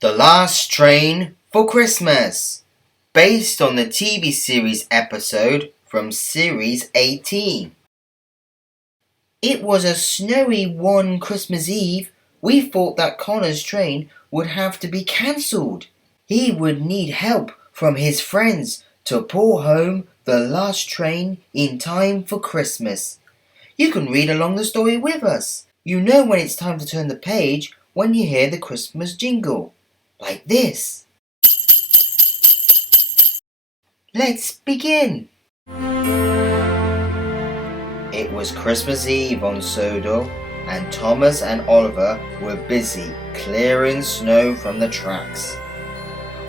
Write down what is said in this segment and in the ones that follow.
The Last Train for Christmas, based on the TV series episode from Series 18. It was a snowy one Christmas Eve. We thought that Connor's train would have to be cancelled. He would need help from his friends to pull home the last train in time for Christmas. You can read along the story with us. You know when it's time to turn the page when you hear the Christmas jingle. Like this. Let's begin. It was Christmas Eve on Sodor, and Thomas and Oliver were busy clearing snow from the tracks.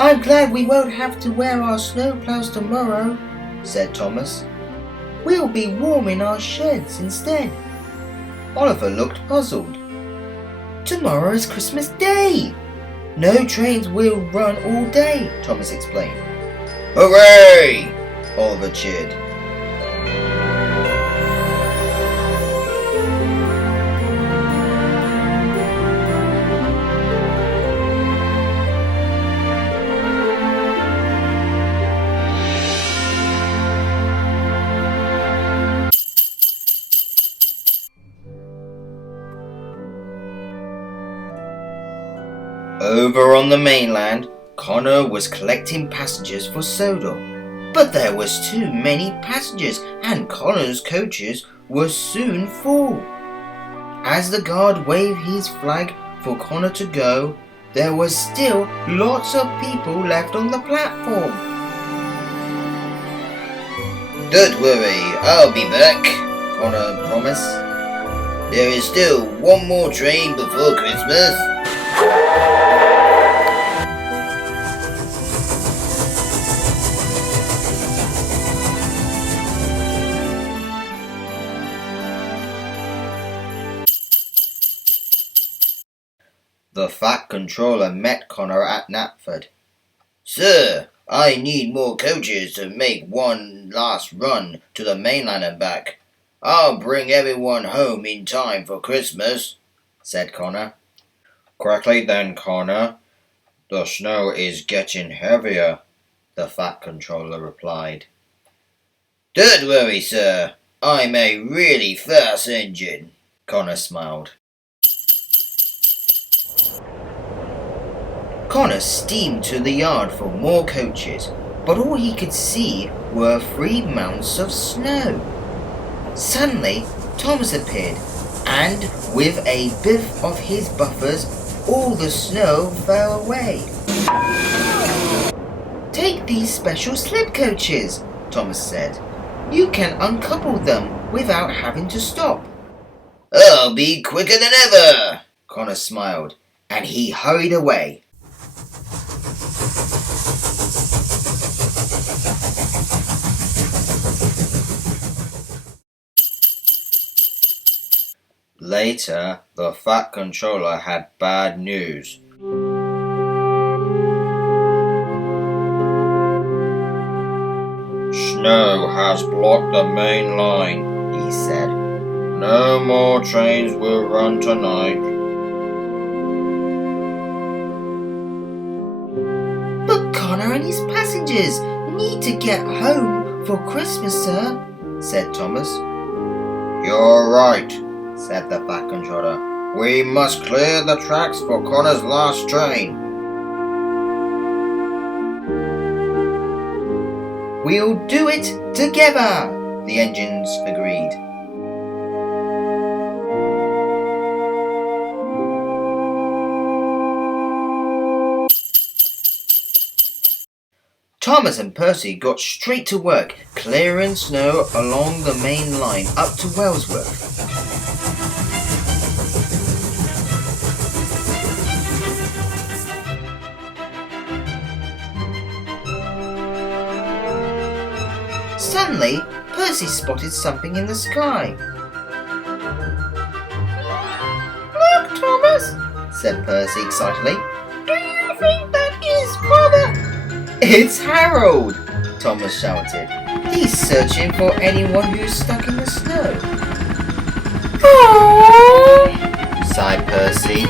I'm glad we won't have to wear our snowplows tomorrow, said Thomas. We'll be warm in our sheds instead. Oliver looked puzzled. Tomorrow is Christmas Day. No trains will run all day, Thomas explained. Hooray! Oliver cheered. Over on the mainland, Connor was collecting passengers for Sodor, but there was too many passengers and Connor's coaches were soon full. As the guard waved his flag for Connor to go, there was still lots of people left on the platform. Don't worry, I'll be back, Connor promised. There is still one more train before Christmas. The Fat Controller met Connor at Knapford. Sir, I need more coaches to make one last run to the mainland and back. I'll bring everyone home in time for Christmas, said Connor. Quickly then, Connor. The snow is getting heavier, the Fat Controller replied. Don't worry, sir. I'm a really fast engine, Connor smiled. Connor steamed to the yard for more coaches, but all he could see were 3 mounts of snow. Suddenly, Thomas appeared, and with a biff of his buffers, all the snow fell away. Take these special slip coaches, Thomas said. You can uncouple them without having to stop. I'll be quicker than ever, Connor smiled, and he hurried away. Later, the Fat Controller had bad news. Snow has blocked the main line, he said. No more trains will run tonight. But Connor and his passengers need to get home for Christmas, sir, said Thomas. You're right, said the Fat Controller. We must clear the tracks for Connor's last train. We'll do it together, the engines agreed. Thomas and Percy got straight to work, clearing snow along the main line up to Wellsworth. Suddenly, Percy spotted something in the sky. Look, Thomas, said Percy excitedly. Do you think that is Father? It's Harold, Thomas shouted. He's searching for anyone who's stuck in the snow. Aww, sighed Percy.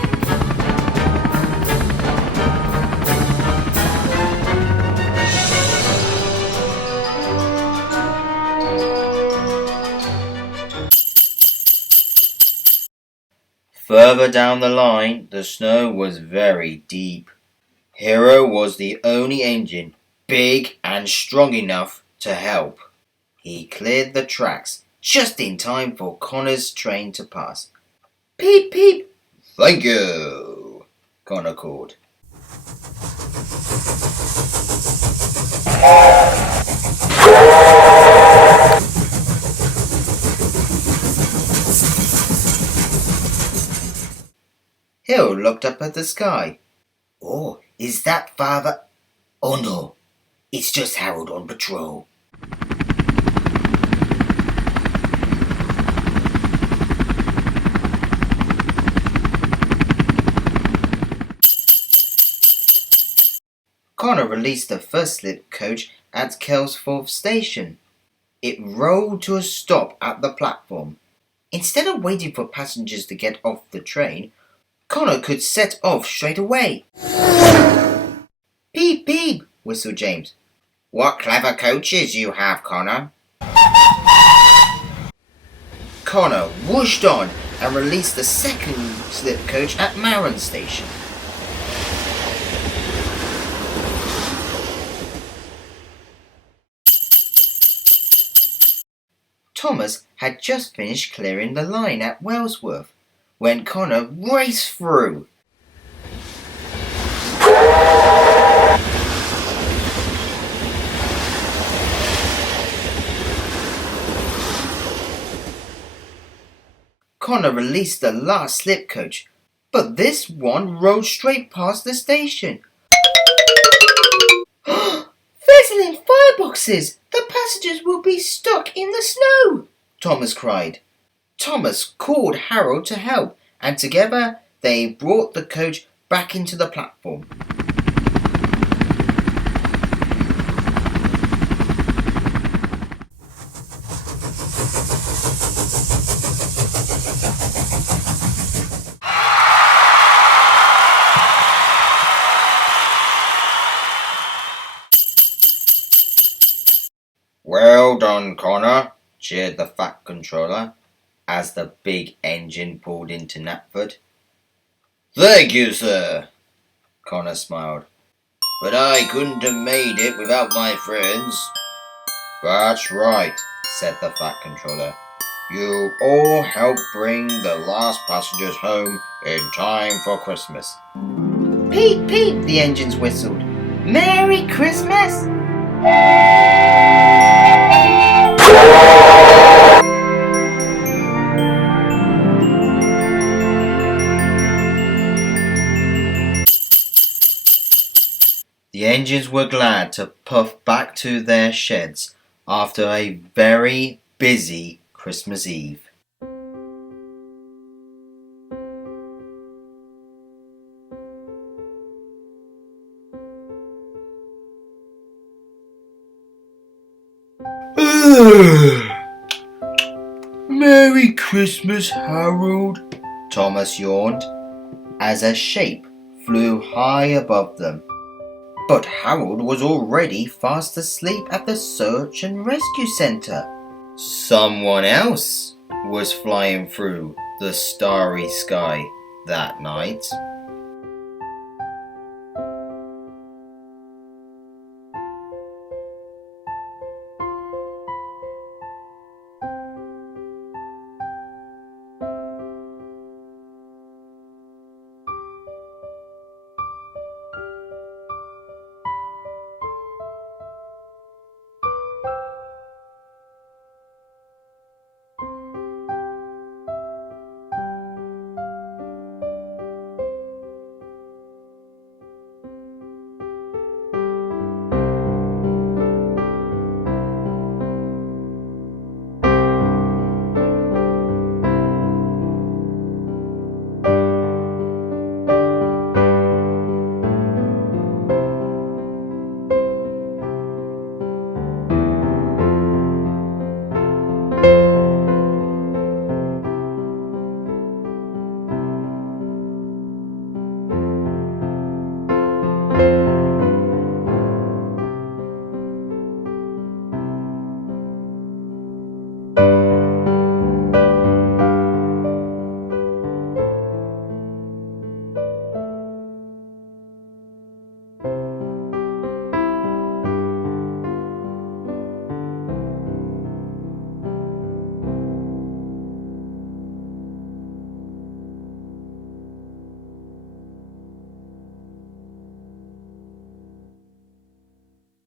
Further down the line, the snow was very deep. Hero was the only engine big and strong enough to help. He cleared the tracks just in time for Connor's train to pass. Peep, peep! Thank you, Connor called. Hill looked up at the sky. Oh, is that Father? Oh no, it's just Harold on patrol. Connor released the first slip coach at Kelsforth station. It rolled to a stop at the platform. Instead of waiting for passengers to get off the train, Connor could set off straight away. Beep, beep, whistled James. What clever coaches you have, Connor. Connor whooshed on and released the second slip coach at Maron station. Thomas had just finished clearing the line at Wellsworth when Connor raced through. Connor released the last slip coach, but this one rode straight past the station. Fizzling fireboxes! The passengers will be stuck in the snow! Thomas cried. Thomas called Harold to help, and together they brought the coach back into the platform. Well done, Connor, cheered the Fat Controller as the big engine pulled into Knapford. Thank you, sir, Connor smiled. But I couldn't have made it without my friends. That's right, said the Fat Controller. You all helped bring the last passengers home in time for Christmas. Peep, peep, the engines whistled. Merry Christmas! The engines were glad to puff back to their sheds after a very busy Christmas Eve. Merry Christmas, Harold, Thomas yawned, as a shape flew high above them. But Harold was already fast asleep at the Search and Rescue Centre. Someone else was flying through the starry sky that night.